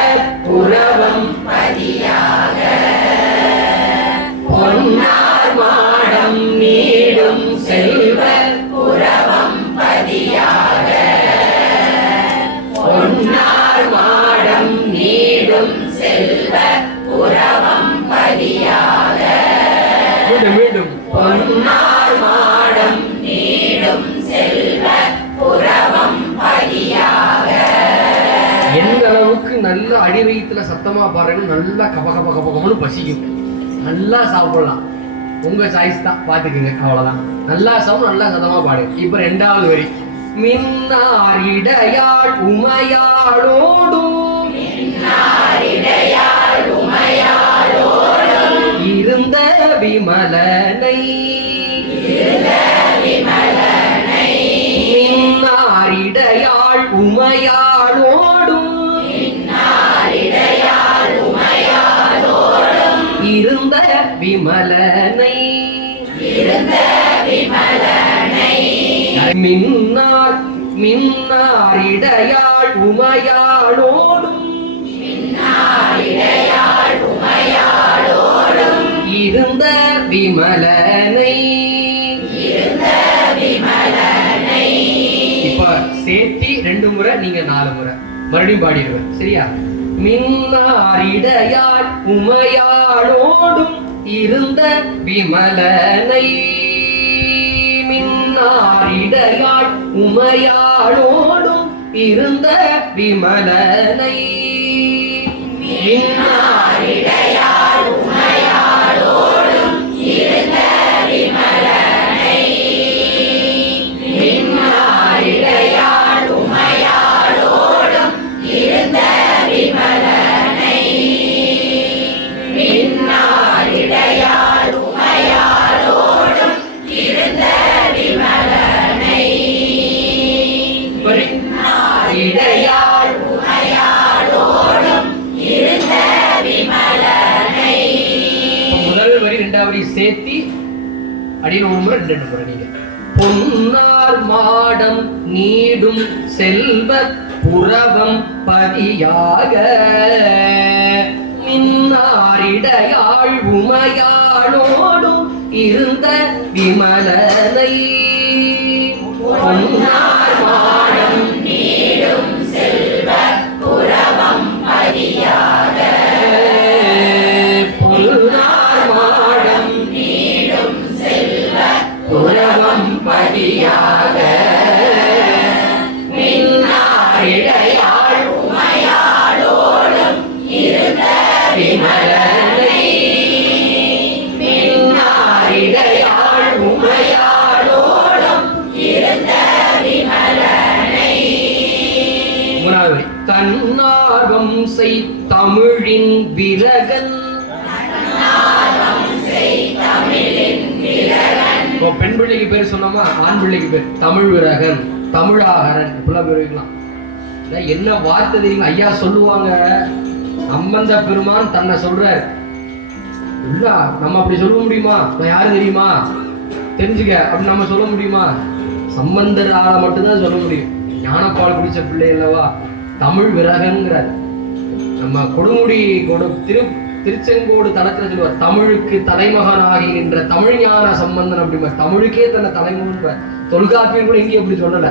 புறவம் பதியாக பொன்னார் மாடம் நீடும் செல்வ புறவம் பதியாக பொன்னார் மாடம் நீடும் செல்வ புறவம் பதியாக மீண்டும் பொன்னார் மாடம் நீடும் செல்வ புறவம் பதியாக. எந்த அளவுக்கு நல்ல அடி வயிற்றுல சத்தமா பாருங்க, நல்லா கபகபகபகம்னு பசிக்கும், நல்லா சாப்பிடலாம். உங்க சாய்ஸ் தான், பாத்துக்குங்க. அவ்வளவுதான். நல்லா சாப்பிடும், நல்லா சத்தமா பாடுங்க. இப்ப 2வது வரி. மின்னாரிடையாள் உமையாளோடும் இருந்த விமலனை மின்னாரிடையாள் உமையாளோடும் இருந்த விமலனை மின்னாரிடையாள் உமையாளோடும் இருந்த விமலனை. இப்ப சேர்த்தி 2 முறை, நீங்க 4 முறை மறுபடியும் பாடிடுவேன். சரியா? மின்னாரிடையாள் உமையாளோடும் இருந்த விமலனை மின்னாரிடையாள் உமையாளோடும் இருந்த விமலனை விண்ணாரிடையாள் உமையாளோடும் இருந்த விமலனை விண்ணாரிடையாள் உமையாளோடும் இருந்த விமலனை விண்ணாரிடையாள் உமையாளோடும் இருந்த விமலனை விண்ணாரிடையாள் உமையாளோடும் இருந்த விமலனை. முதல் வரி இரண்டாவது வரி சேர்த்தி அடியில் ஒரு முறை ரெண்டு முறை நீங்க பொன்னார் மாடம் நீடும் செல்வ புறவம் பதியாக மின்னாரிடையாள் உமையாளோடும் இருந்த விமலனை பொன்னார் மாடம் நீடும் செல்வ புறவம் பதியாக பொன்னார் மாடம் நீடும் செல்வ புறவம் பதியாக மின்னாரிடையாள் உமையாளோடும் இருந்த விமலனை மின்னாரிடையாள் உமையாளோடும் இருந்த விமலனை. மூணாவது தன்னார்வம் செய் தமிழின் விரகன் பெண் பிள்ளைக்கு பேர் சொன்னோமா, ஆண் பிள்ளைக்கு பேர் தமிழ் விரகன் தமிழாகரன் இப்பெல்லாம் பேர் வைக்கலாம். என்ன வார்த்தை தெரியுங்க ஐயா சொல்லுவாங்க, சம்பந்த பெருமான் தன்னை சொல்றார். இல்ல நம்ம அப்படி சொல்ல முடியுமா? நான் யாரு தெரியுமா தெரிஞ்சுக்க அப்படின்னு நம்ம சொல்ல முடியுமா? சம்பந்தர் ஆளை மட்டும்தான் சொல்ல முடியும். ஞானப்பால் குடிச்ச பிள்ளை அல்லவா தமிழ் விரகன்கிறார். நம்ம கொடுமுடி திருச்செங்கோடு தளத்துல சொல்லுவார், தமிழுக்கு தலைமகனாகி நின்ற தமிழ் ஞான சம்பந்தன் அப்படிமா. தமிழுக்கே தன்னை தலைமகன். தொல்காப்பியர் கூட இங்கே அப்படி சொல்லல,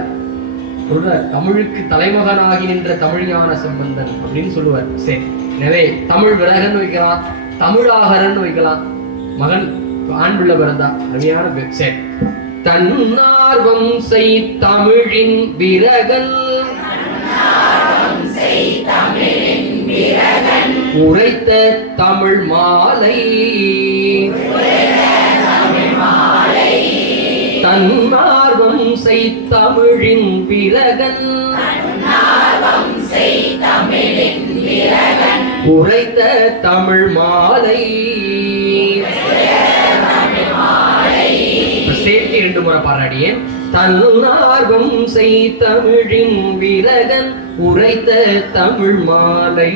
சொல்ற தமிழுக்கு தலைமகனாகி நின்ற தமிழ் ஞான சம்பந்தன் அப்படின்னு சொல்லுவார். சரி, எனவே தமிழ் விரகன் வைக்கலாம், தமிழாகரன் வைக்கலாம். மகன் ஆண் பிள்ளை பிறந்தா அருமையான பேர். சரி, தன்னார்வம் செய் தமிழின் விரகன் உரைத்த தமிழ் மாலை தன்னார்வம் செய் தமிழின் விரகன் உரைத்த தமிழ் மாலை. சேர்த்து இரண்டு முறை பாராடியேன். தன்னார்வம் செய் தமிழின் விரகன் உரைத்த தமிழ் மாலை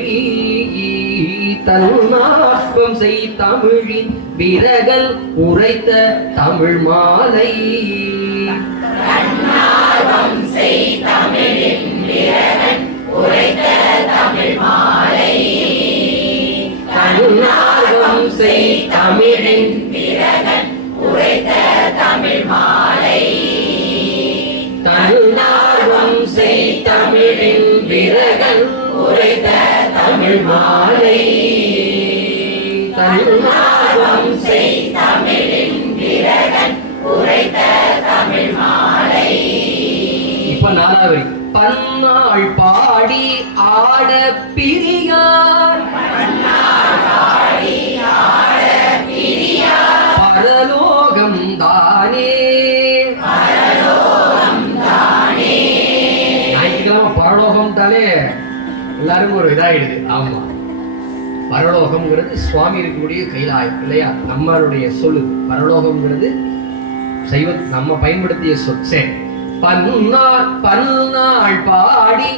தன்னார்வம் செய் தமிழின் விரகன் உரைத்த தமிழ் மாலை தன்னார்வம் செய் தமிழின் விரகன் உரைத்த தமிழ் மாலை தன்னார்வம் செய் தமிழின் விரகன் உரைத்த தமிழ் மாலை தன்னார்வம் செய் தமிழின் விரகன் உரைத்த தமிழ் மாலை தன்னார்வம் செய் தமிழின் விரகன் உரைத்த தமிழ் மாலை. இப்ப நாலாவது பன்னாள் பாடி ஆட பிரியார் பரலோகம் தானே. ஞாயிற்றுக்கிழமை பரலோகம் தானே எல்லாருக்கும் ஒரு இதாயிடுது. ஆமா, பரலோகம்ங்கிறது சுவாமி இருக்கக்கூடிய கைலாயம் இல்லையா? நம்மளுடைய சொல்லு பரலோகம்ங்கிறது சைவ நம்ம பயன்படுத்திய சொல். சரி, பன்னாள் பாடி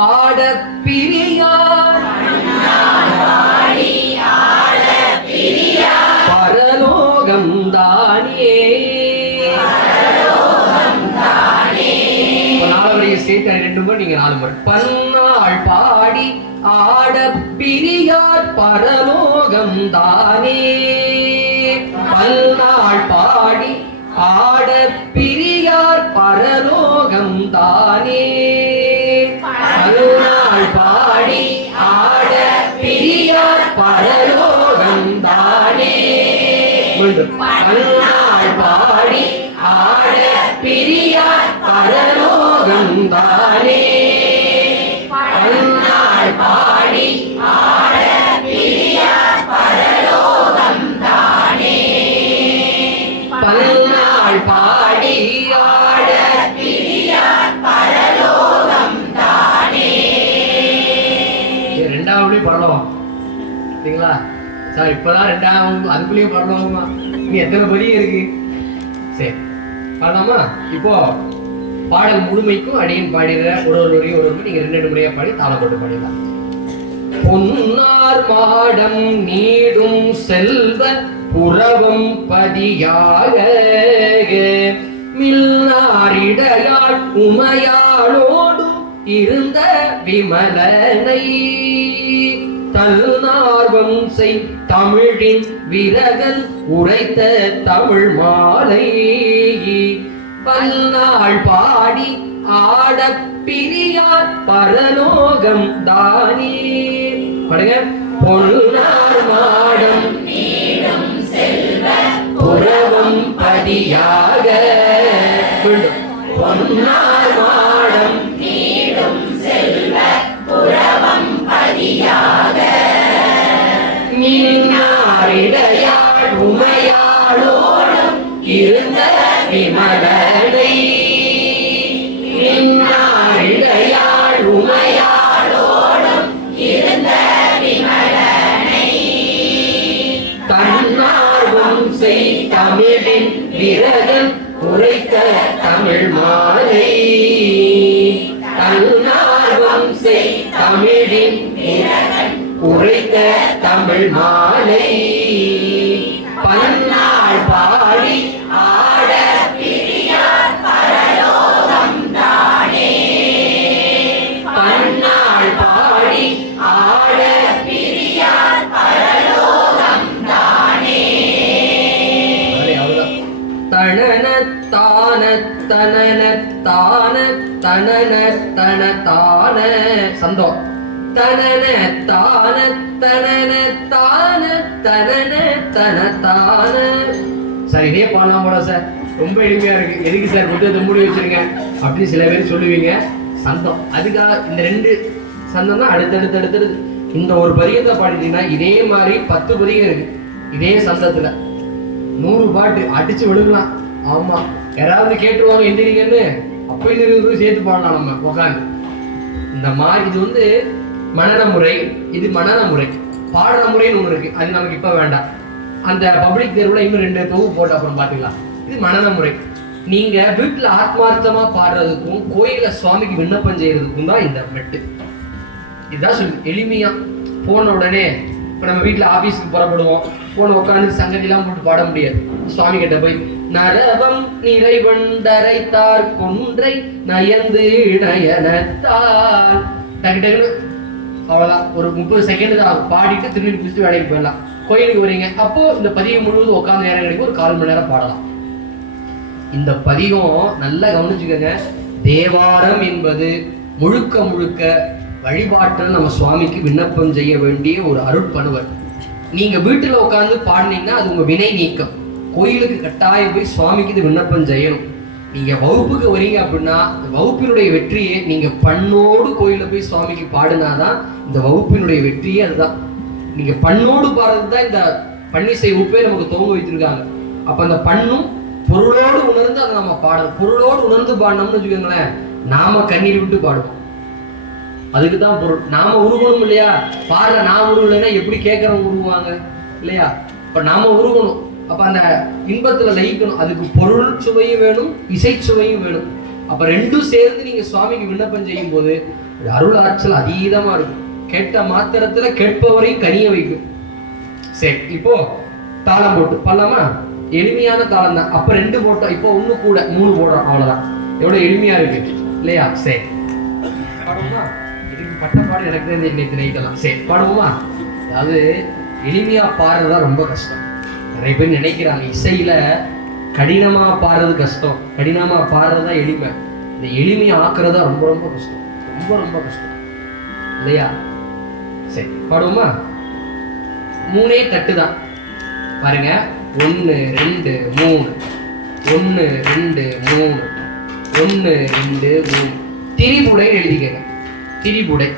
ஆட பிரியார் பரலோகம் தானே. நாலவரைய சேர்த்து ரெண்டு முறை நீங்க நாலு முறை. பன்னாள் பாடி ஆட பிரியார் பரலோகம் தானே. பன்னாள் பாடி ஆட பிரியார் பரலோகம் தானே. பன்னாள் பாடி ஆட பிரியார் பரலோகம் தானே. பன்னாள் பாடி ஆட பிரியார் பரலோகம் தானே. பன்னாள் பாடி ஆட சார் இப்பதான் ரெண்டாவது அதுக்குள்ளேயே பாடலாமா? இங்க எத்தனை பதியம் இருக்கு? சரி பாடலாமா? இப்போ பாடல் முழுமைக்கும் அடியன் பாடிடுற ஒரு நீங்க 2 முறையா பாடி தாளம் போட்டு பாடிடலாம். பொன்னார் மாடம் நீடும் செல்வ புறவம் பதியாக மில்லாரிடையாள் உமையாளோடு இருந்த விமலனை தல்நார்வம் செய் தமிழின் விரகன் உரைத்த தமிழ் மாலை பல்நாள் பாடி ஆட பிரியார் பரலோகம் தானே. பாடுங்க. பொன்னார் மாடம் நீடும் செல்வ புறவம் பதியாக. பொன்னார் மாடம் நீடும் செல்வ புறவம் பதியாக மின்னாரிடையாள் உமையாளோடும் இருந்த விமலனை மின்னாரிடையாள் உமையாளோடும் இருந்த விமலனை தன்னார்வம் செய் தமிழின் விரகன் உரைத்த தமிழ் மாலை தன்னார்வம் செய் தமிழின் விரகன் உரைத்த தமிழ் மாலை பன்னாள் பாடி ஆட பிரியார் பரலோகம் தானே. பன்னாள் பாடி ஆட பிரியார் பரலோகம் தானே. தனன தான தனன தான தனன தன தான சந்தோம். தனன தான தனன தான தனன தன தான. சார் இதே பாடலாம் போல சார், ரொம்ப எளிமையா இருக்கு. எதுக்கு சார் புத்தகத்தை மூடி வச்சிருங்க அப்படின்னு சில பேர் சொல்லுவீங்க. சந்தம் அதுக்காக இந்த 2 சந்தம் தான் அடுத்தடுத்து இந்த ஒரு பதியத்தை பாடிட்டீங்கன்னா இதே மாதிரி 10 பதியம் இருக்கு இதே சந்தத்துல. 100 பாட்டு அடிச்சு விழுகலாம். ஆமா, யாராவது கேட்டுருவாங்க எந்திரிங்கன்னு, அப்ப இன்னும் சேர்த்து பாடலாம் நம்ம உட்காந்து. இந்த மாதிரி இது மனன முறை, இது மனன முறை. பாடுற முறைன்னு ஒன்று இருக்கு, அது நமக்கு இப்ப வேண்டாம். அந்த பப்ளிக் தேர்வுல இன்னும் 2 தொகுப்பு போட்டு அப்புறம் பாத்துக்கலாம். இது மனன முறை. நீங்க வீட்டுல ஆத்மார்த்தமா பாடுறதுக்கும் கோயில சுவாமிக்கு விண்ணப்பம் செய்யறதுக்கும் தான் இந்த மெட்டு. இதுதான் சொல்லு எளிமையா. போன உடனே இப்ப நம்ம வீட்டுல ஆபீஸ்க்கு புறப்படுவோம், போன உட்காந்து சங்கதி எல்லாம் போட்டு பாட முடியாது. சுவாமி கிட்ட போய் நரவம் நிறைவண்டரைத்தார் கொன்றை நயந்து நயனத்தார் டக்கு டக்குன்னு அவ்வளவுதான். ஒரு 30 செகண்ட் தான் பாடிட்டு திரும்பி குடிச்சிட்டு வேலைக்கு போயிடலாம். கோயிலுக்கு வரீங்க, அப்போ இந்த பதிகம் முழுவதும் உட்காந்து நேரம் கிடைக்கும், ஒரு 1/4 மணி நேரம் பாடலாம். இந்த பதிகம் நல்லா கவனிச்சுக்கங்க. தேவாரம் என்பது முழுக்க முழுக்க வழிபாட்டில் நம்ம சுவாமிக்கு விண்ணப்பம் செய்ய வேண்டிய ஒரு அருட்பணுவர். நீங்க வீட்டுல உட்காந்து பாடினீங்கன்னா அது உங்க வினை நீக்கம். கோயிலுக்கு கட்டாயம் போய் சுவாமிக்கு இது விண்ணப்பம் செய்யணும். நீங்க வகுப்புக்கு வரீங்க அப்படின்னா வகுப்பினுடைய வெற்றியே நீங்க பண்ணோடு கோயில போய் சுவாமிக்கு பாடினாதான் இந்த வகுப்பினுடைய வெற்றியே. அதுதான் நீங்க பண்ணோடு பாடுறது தான் இந்த பன்னிசை வகுப்பே நமக்கு துவங்க வைத்திருக்காங்க. அப்ப அந்த பண்ணும் பொருளோடு உணர்ந்து அதை நம்ம பாடணும். பொருளோடு உணர்ந்து பாடினோம்னு வச்சுக்கோங்களேன், நாம கண்ணீர் விட்டு பாடுவோம். அதுக்குதான் பொருள். நாம உருகணும் இல்லையா? பாடுற நான் உருகலைன்னா எப்படி கேட்கறவங்க உருவாங்க இல்லையா? இப்ப நாம உருகணும். அப்ப அந்த இன்பத்துல லயிக்கணும். அதுக்கு பொருள் சுவையும் வேணும், இசை சுவையும் வேணும். அப்ப 2ம் சேர்ந்து நீங்க சுவாமிக்கு விண்ணப்பம் செய்யும் போது அருள் ஆற்றல் அதீதமா இருக்கும். கேட்ட மாத்திரத்துல கேட்பவரையும் கனிய வைக்கும். சரி, இப்போ தாளம் போட்டு பண்ணலாமா? எளிமையான தாளம் தான். அப்ப 2 போட்டோம், இப்போ 1 கூட 3 போடுறோம். அவ்வளவுதான். எவ்வளவு எளிமையா இருக்கு இல்லையா? சரி பாடுவோமா? இதுக்கு பட்டப்பாடு எனக்கு தான் இன்னைக்கு நினைக்கலாம். சரி பாடுவோமா? அதாவது எளிமையா பாடுறதா ரொம்ப கஷ்டம். நிறைய பேர் நினைக்கிறாங்க இசையில கடினமா பாடுறது கஷ்டம், கடினமா பாடுறதா எளிமை. இந்த எளிமையை ஆக்குறதா ரொம்ப ரொம்ப கஷ்டம், ரொம்ப ரொம்ப கஷ்டம் இல்லையா? சரி பாடுவோமா? 3 தட்டு தான் பாருங்க. 1 2 3 1 2 3 1 2 3. திரிபுடை எழுதிக்கங்க. திரிபுடை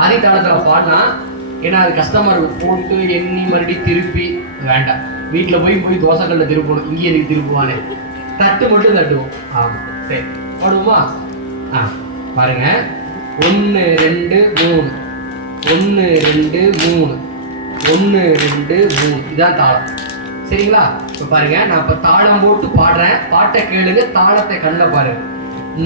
ஆதி காலத்துல பாடினா, ஏன்னா அது கஷ்டமா இருக்கும். போட்டு எண்ணி மறுபடியும் திருப்பி வேண்டாம். வீட்டுல போய் தோசைக்கல்ல திருப்பணும். இங்கே எதுக்கு திருப்புவானே? தட்டு மட்டும் தட்டுவோம். ஆமா சரி பாடுவோமா? பாருங்க. 1 2 3 1 2 3 1 2 3 இதான் தாளம். சரிங்களா? இப்ப பாருங்க, நான் இப்ப தாளம் போட்டு பாடுறேன், பாட்டை கேளுங்க, தாளத்தை கண்ட பாருங்க.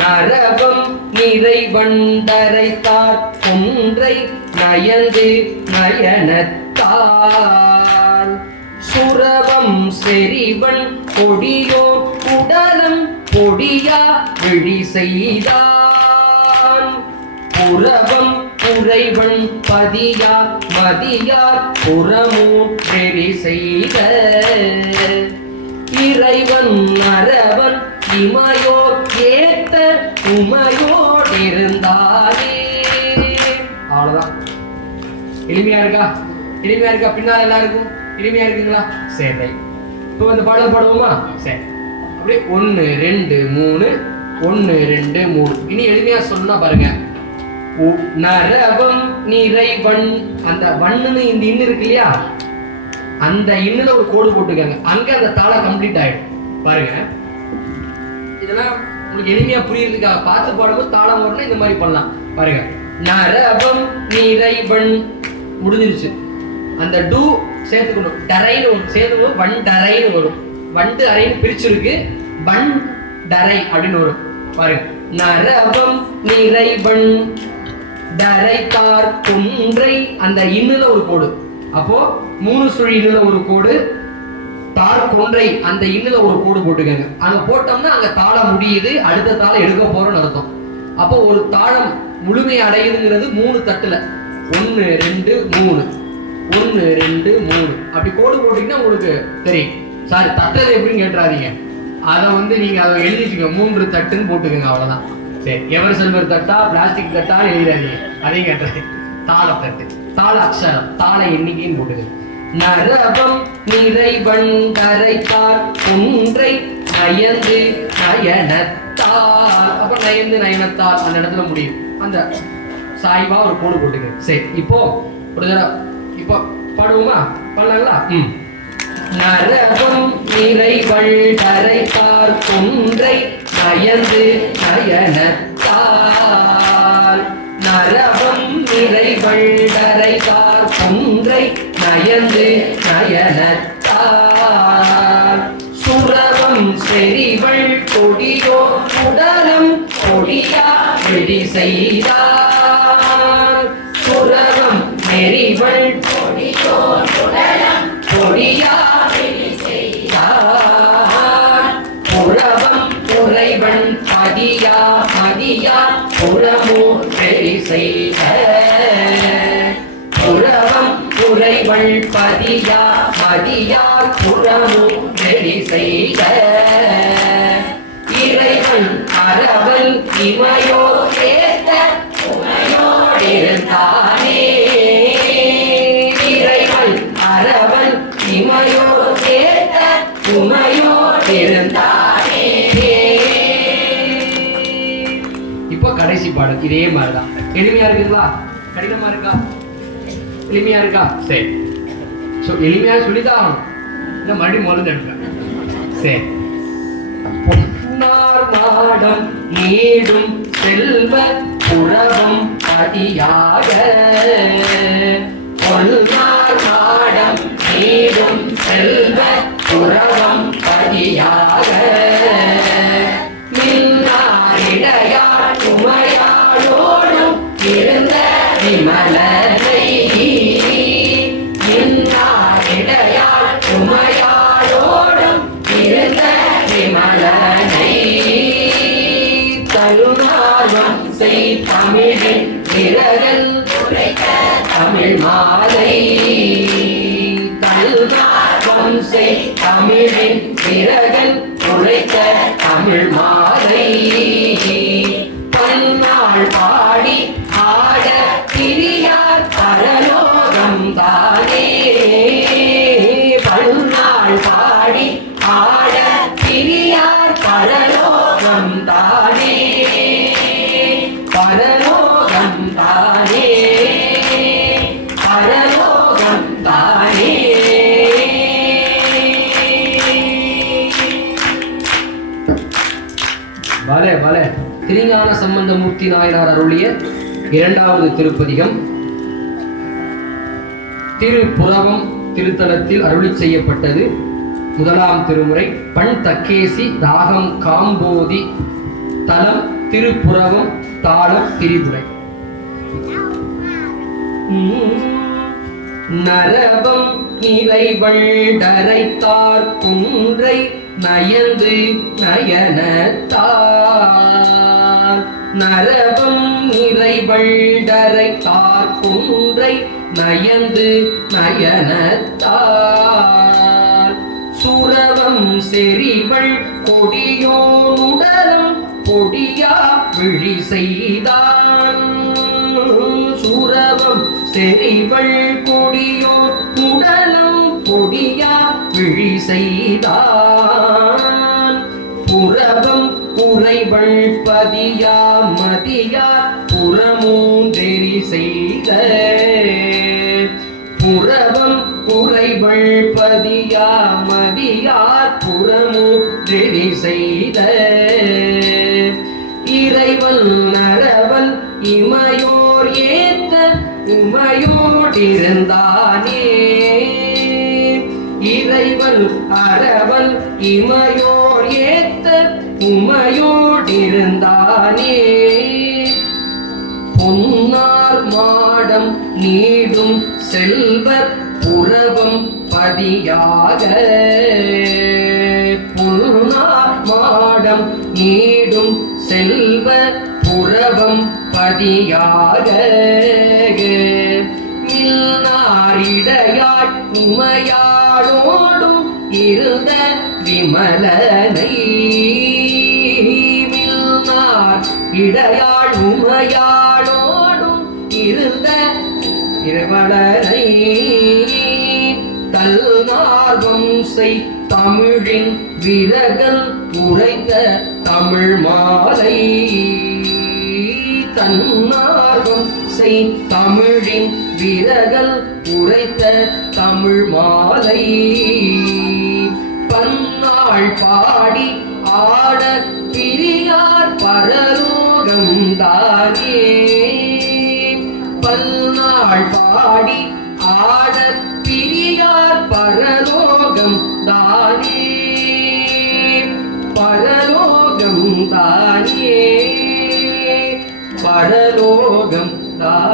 நரவம் நிறை வண்டரைத்தார் ஒன்றை நயந்து நயனத்தால் சுரவம் செறிவன் கொடியோ உடலம் பொடியா விழி செய்தான் புறவம் புரைவன் பதியா மதியார் புறமூர் வெறி செய்த இறைவன் நரவன் இமையோர் ஏத்த உமையோடு இருந்தாரே. அவ்வளவுதான். எளிமையா இருக்கா? எளிமையா இருக்கா? பின்னால் எல்லாருக்கும் எளிமையா இருக்குங்களா? சரி, இப்போ இந்த பாடல் பாடுவோமா? சரி, அப்படியே 1 2 3 1 2 3. இனி எளிமையா சொன்னா பாருங்க. நரவம் நிறைவன், அந்த வண்ணுன்னு இந்த இன்னும் இருக்கு இல்லையா, அந்த இன்னுல ஒரு கோடு போட்டுக்காங்க, அங்க அந்த தாளம் கம்ப்ளீட் ஆயிடும். பாருங்க, இதெல்லாம் உங்களுக்கு எளிமையா புரியுறதுக்காக பார்த்து பாடும்போது தாளம் வரணும், இந்த மாதிரி பண்ணலாம். பாருங்க, நரவம் நிறைவன் முடிஞ்சிருச்சு. அந்த டூ சேர்த்துக்கணும், டரைன்னு ஒன்று சேர்த்துக்கணும், வன் டரைன்னு வரும். வண்டு அரைன்னு பிரிச்சிருக்கு, வன் டரை அப்படின்னு வரும். பாருங்க, நரவம் நிறைவன் டரைத்தார் கொன்றை, அந்த இன்னுல ஒரு கோடு, அப்போ 3 சுழி இன்னுல ஒரு கோடு, தார் கொன்றை அந்த இன்னுல ஒரு கோடு போட்டுக்கங்க. அங்க போட்டோம்னா அங்க தாளம் முடியுது, அடுத்த தாளம் எடுக்க போறோம்னு அர்த்தம். அப்போ ஒரு தாளம் முழுமையை அடையுதுங்கிறது 3 தட்டுல 1 2 3 1 2 3 அப்படி கோடு போட்டீங்கன்னா உங்களுக்கு தெரியும். சாரி, தட்டது எப்படின்னு கேட்டுறாதீங்க, அதை நீங்க அதை எழுதிச்சுங்க, 3 தட்டுன்னு போட்டுக்கோங்க, அவ்வளவுதான். சரி, எவர் செல்வர் தட்டா பிளாஸ்டிக் தட்டா எழுதாதீங்க, அதையும் கேட்டுறது. தாள தட்டு, தாள அக்ஷரம், தாள எண்ணிக்கைன்னு போட்டுக்கோங்க. நரவம் நிறைவன் கரைத்தார் ஒன்றை நயந்து நயனத்தார், அப்ப நயந்து நயனத்தார் அந்த இடத்துல முடியும், அந்த சாய்வா ஒரு கோடு போட்டுங்க. சரி, இப்போ ஒரு தடவை இப்போ பாடுவோமா? பண்ணலாங்களா? நரவம் நிறைவள் கரைத்தார் ஒன்றை நயந்து நயனத்தார், நரவம் நிறைவள் கரைத்தார் ஒன்றை நயந்து நயனத்தார் சுரவம் செறிவள் கொடியோ உடலம் பொடியா விழி செய்தார் சுரவம் நெறிவள் கொடியோ உடலம் பொடியா விழி செய்தார் புறவம் புரைவன் பதியா மதியா புறமூர் வெறி செய்த புறவம் புரைவள் பதியா மதியா புறமூர் வெறி செய்த இறைவன் அரவன் இமையோ ஏத்த உமையோடிருந்தானே இறைவன் அரவன் இமையோ ஏத்த உமையோடிருந்தானே. இப்போ கடைசி பாடல் இதே மாதிரிதான். எளிமையா இருக்குங்களா? கடினமா இருக்கா? எளிமையா இருக்கா? சரி, எளிமையா சொல்லிதான் ஆகணும், இல்லை மறுபடியும் முதல்ல எடுப்பேன். சரி, பொன்னார் மாடம் நீடும் செல்வ புறவம் அடியாக பொன்னார் மாடம் நீடும் செல்வ புறவம் அடியாக மின்னாரிடையார் உமையாளோடும் இருந்த விமலனை மின்னாரிடையார் உமையாளோடும் இருந்த விமலனை தருணார்வம் செய் தமிழின் விரகன் உரைத்த தமிழ் மாலை தருணார்வம் செய் தமிழின் விரகன் உரைத்த தமிழ் மாலை பன்னாள் பாடி ஆட பிரியார் பரலோகம் தானே பன்னாள் பாடி ஆட பிரியார் பரலோகம் தானே பரலோகம் தானே பரலோகம் தானே. வலே வலே திருஞான சம்பந்தமூர்த்தி நாயனார் அருளிய 2வது திருப்பதிகம். திருப்புறவம் திருத்தலத்தில் அருளி செய்யப்பட்டது. முதலாம் திருமுறை. பண் தக்கேசி, ராகம் காம்போதி, தலம் திருப்புறவம், தாளம் திரிபுரை. நரவம் நிறைவண்டரைத்தார் குன்றை நயந்து நயனத்தார். நரவம் நிறைவண்டரைத்தார் குன்றை நயந்து நயனத்தார். சுரவம் செறிவள் கொடியோனுடலும் பொடியா விழி செய்தான். சுரவம் செறிவள் கொடியோ உடலும் பொடியா விழி செய்தான். புறவம் உறைவள் பதியா மதியா புறமூன்றெறி செய்த. புறவம் உறைவள் பதியா மதியார் புறமூன்றெறி செய்த. இறைவன் நரவன் இமையோர் ஏத்த உமையோடிருந்தானே. இறைவன் அரவன் இமையோர் ஏத்த உமையோடிருந்தானே. பொன்னார் மாடம் நீடும் செல்வர் புறவம் பதியாக. பொன்னார் மாடம் நீடும் செல்வர் புறவம் பதியாக. மின்னாரிடையாள் உமையாளோடும் இருந்த விமலனை. மின்னார் இடையாள் உமையாளோடும் இருந்த இருமலனை. தல்நார்வம் செய் தமிழின் விரகல் உரைத்த தமிழ் மாலை. தன்னார்வம் செய் தமிழின் விரகல் உரைத்த தமிழ் மாலை. பன்னாள் பாடி ஆட பிரியார் பரலோகம் தானே. பன்னாள் பாடி ஆட பிரியார் பரலோகம் தானே. பரலோகம் தானே. பரலோகம் தானே.